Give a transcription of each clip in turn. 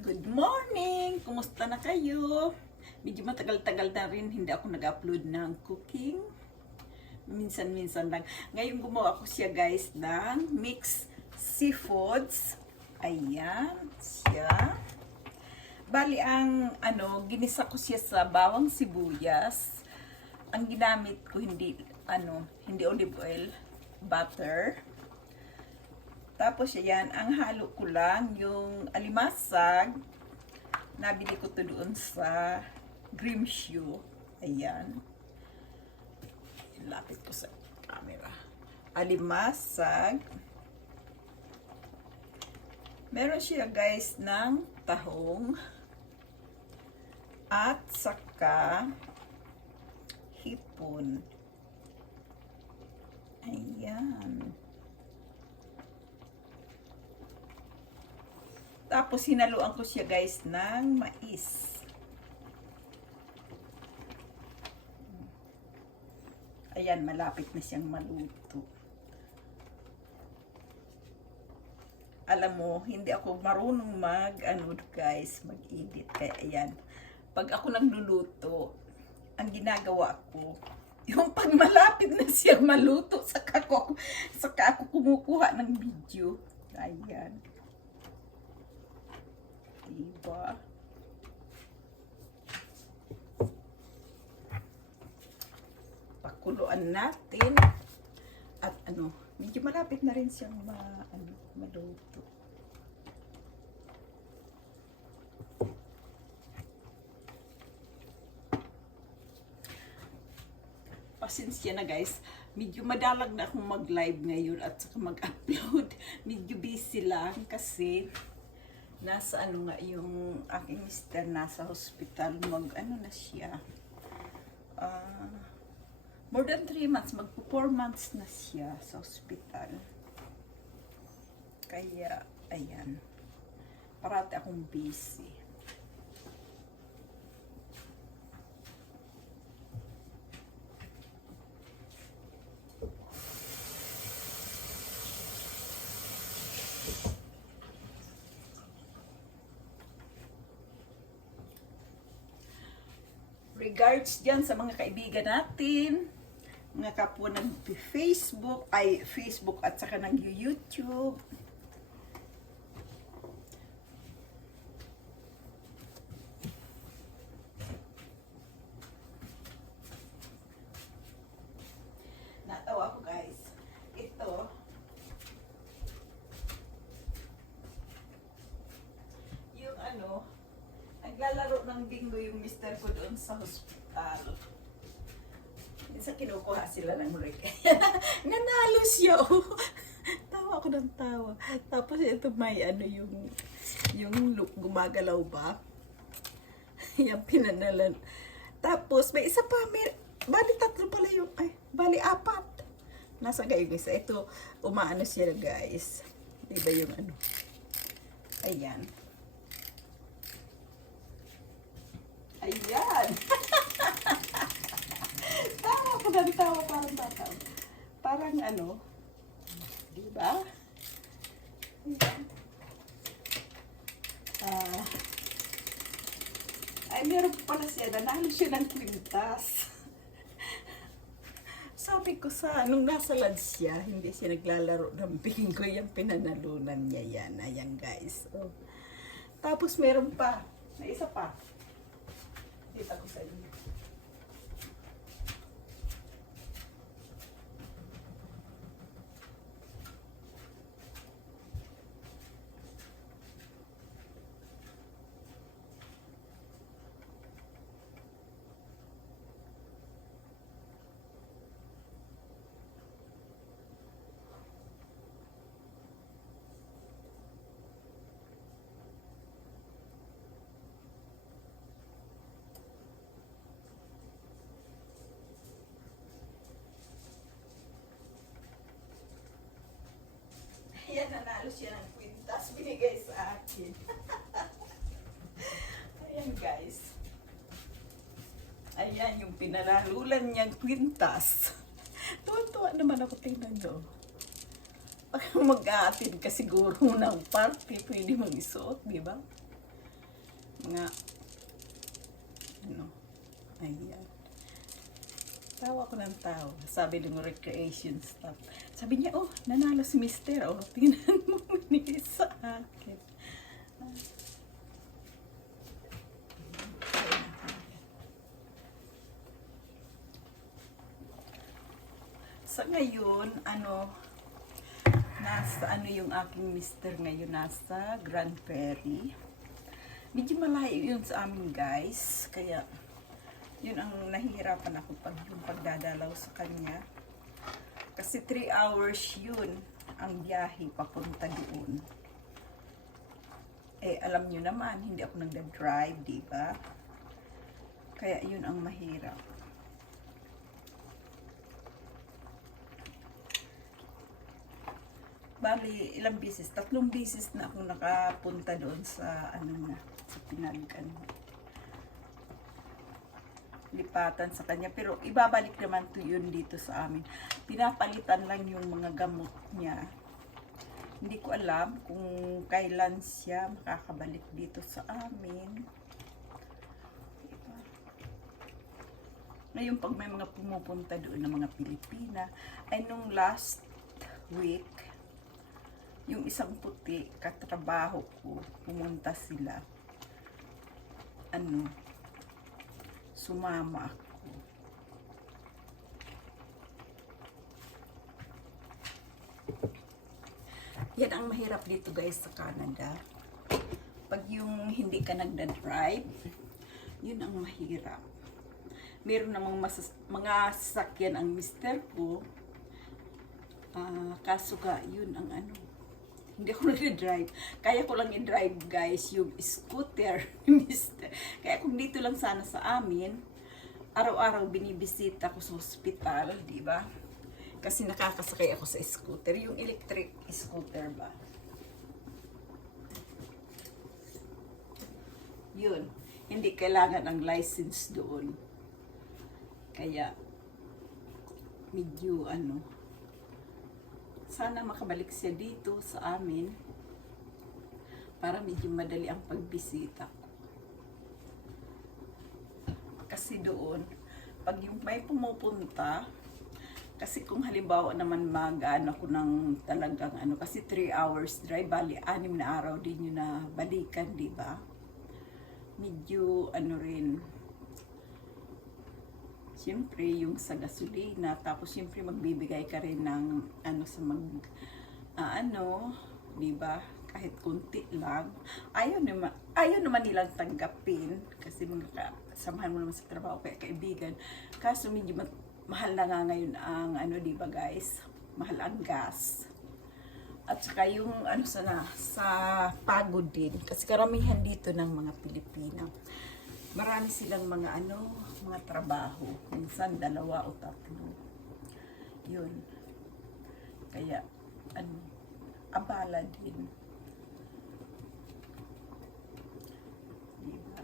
Good morning! Kumusta na kayo? Medyo matagal-tagal na rin hindi ako nag-upload ng cooking. Minsan-minsan lang. Ngayon gumawa ko siya guys ng mixed seafoods. Ayan siya. Bali ang ginisa ko siya sa bawang sibuyas. Ang ginamit ko hindi olive oil, butter. Tapos yan, ang halo ko lang yung alimasag. Nabili ko to doon sa Grimshaw. Ayan. Lapit ko sa camera. Alimasag. Meron siya guys ng tahong. At saka hipon. Ayan. Tapos hinaluan ko siya guys ng mais. Ayan, malapit na siyang maluto. Alam mo, hindi ako marunong mag-edit. Kaya ayan, pag ako nagluluto, ang ginagawa ko, yung pag malapit na siyang maluto, saka ako kumukuha ng video. Ayan. Diba? Pakuluan natin. At medyo malapit na rin siyang maluto. Pasensya na guys. Medyo madalag na akong mag-live ngayon at saka mag-upload. Medyo busy lang kasi nasa yung aking mister nasa hospital, na siya. More than 3 months, magpo 4 months na siya sa hospital. Kaya, ayan. Parati akong busy. Regards dyan sa mga kaibigan natin, mga kapwa ng Facebook at saka ng YouTube. Natawa ko guys. Ito, yung naglalaro ng bingo yung mister ko doon sa hospital. Minsan kinukuha sila ng rec. Nanalo siya. Tawa ako ng tawa. Tapos ito may yung gumagalaw ba? Yung pinanalan. Tapos may isa pa. Bali 3 pala yung, bali 4. Nasa gayon isa. Ito, umaano siya guys. Diba yung Ayan. Ayan. Tawa ko ng tawa, parang tatawa. Parang diba? Ay, meron pala siya, nanalo siya ng kwintas. Sabi ko nung nasa lads siya, hindi siya naglalaro ng bingo, yung pinanalunan niya yan. Ayan guys. Oh. Tapos meron pa, may isa pa. Kita ko sa inyo. Ayan, nanalo siya ng kwintas. Binigay sa akin. Ayan, guys. Ayan, yung pinanalulan niyang kwintas. Tuwan-tuwa naman ako, tingnan nyo. Pag mag-a-attend ka siguro ng party, pwede mag-isuot, di ba? Nga, ano, ayan. Tawa ko ng tawa. Sabi ng recreation staff. Sabi niya, oh, nanalo si Mister. Oh, tingnan mo ni sa akin. Sa ngayon, nasa yung aking mister ngayon, nasa Grand Prairie. Medyo malayo yun sa amin, guys. Kaya, yun ang nahihirapan ako pag yung pagdadalaw sa kanya. Kasi 3 hours yun ang biyahe papunta doon. Eh, alam nyo naman, hindi ako nagda-drive, diba? Kaya yun ang mahirap. Bali, ilang bisis? 3 bisis na akong nakapunta doon sa, sa lipatan sa kanya. Pero ibabalik naman to yun dito sa amin. Pinapalitan lang yung mga gamot niya. Hindi ko alam kung kailan siya makakabalik dito sa amin. Diba? Ngayon, pag may mga pumupunta doon ng mga Pilipina, ay nung last week, yung isang puti, katrabaho ko, pumunta sila. Sumama ako. Yan ang mahirap dito, guys, sa Canada. Pag yung hindi ka nagda-drive, yun ang mahirap. Meron namang mga sasakyan ang mister ko. Kaso ka, yun ang hindi ako nag-drive. Kaya ko lang i-drive, guys, yung scooter ni mister. Kaya kung dito lang sana sa amin, araw-araw binibisita ko sa hospital, di ba? Kasi nakakasakay ako sa scooter, yung electric scooter ba? Yun, hindi kailangan ang license doon. Kaya, medyo sana makabalik siya dito sa amin para medyo madali ang pagbisita ko. Kasi doon, pag yung may pumupunta, kasi kung halimbawa naman ako ng talagang kasi 3 hours drive, bali 6 na araw din yun na balikan, di ba? Medyo rin, siyempre, yung sa gasolina, tapos siyempre magbibigay ka rin ng diba? Kahit kunti lang. Ayaw naman nilang tanggapin kasi samahan mo naman sa trabaho, kaya kaibigan. Kaso medyo mahal na nga ngayon ang diba, guys? Mahal ang gas. At saka yung sa pagod din. Kasi karamihan dito ng mga Pilipina, marami silang mga mga trabaho, minsan 2 o 3. Yun. Kaya abala din. Diba?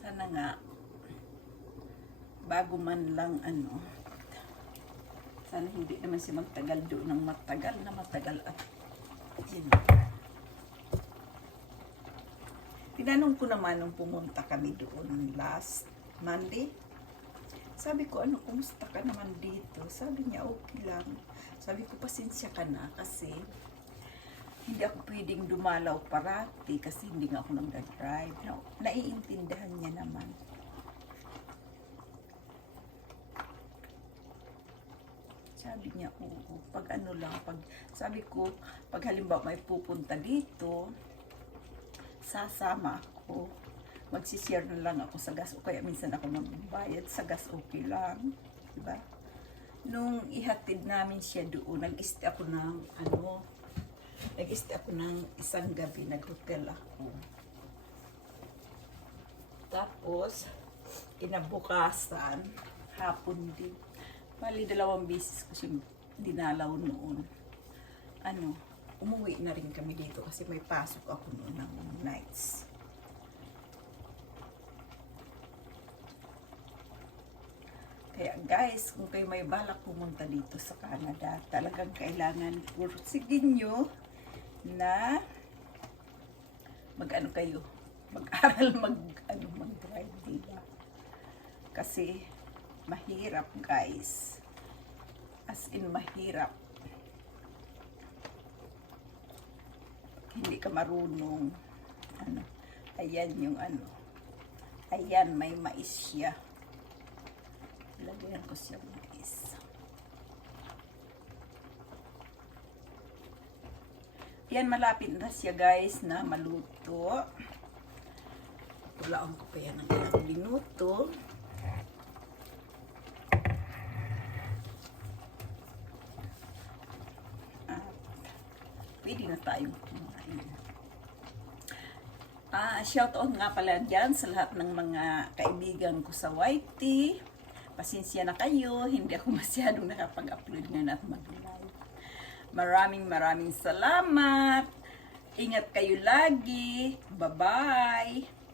Sana nga bago man lang sana hindi naman si magtagal doon ng matagal at yun. Tinanong ko naman nung pumunta kami doon last Monday. Sabi ko, kumusta ka naman dito? Sabi niya, okay lang. Sabi ko, pasensya ka na kasi hindi ako pwedeng dumalaw parati kasi hindi nga ako nag-drive. No, naiintindihan niya naman. Sabi niya, oo. Sabi ko, pag halimbawa may pupunta dito, sasama ako. Magsishare na lang ako sa gas o kaya minsan ako magbayad sa gas, okay lang. Diba? Nung ihatid namin siya doon, nag-stay ako ng isang gabi, nag-hotel ako. Tapos, kinabukasan, hapon din. Bali, 2 beses ko siya dinalaw noon. Umuwi na rin kami dito kasi may pasok ako noon ng nights. Kaya guys, kung kayo may balak pumunta dito sa Canada, talagang kailangan pursigin nyo na mag-ano kayo, mag-aral mag-drive, diba? Kasi mahirap guys. As in mahirap. Hindi ka marunong. Ano, ayan yung ano. Ayan, may mais siya. Lagyan ko siya mais. Yan, malapit na siya guys na maluto. Tulaan ko pa yan ng ilang minuto. At pwede na tayong kumain. Shoutout nga pala dyan sa lahat ng mga kaibigan ko sa YT. Pasensya na kayo, hindi ako masyadong nakapag-upload ngayon at mag-live. Maraming salamat. Ingat kayo lagi. Bye-bye.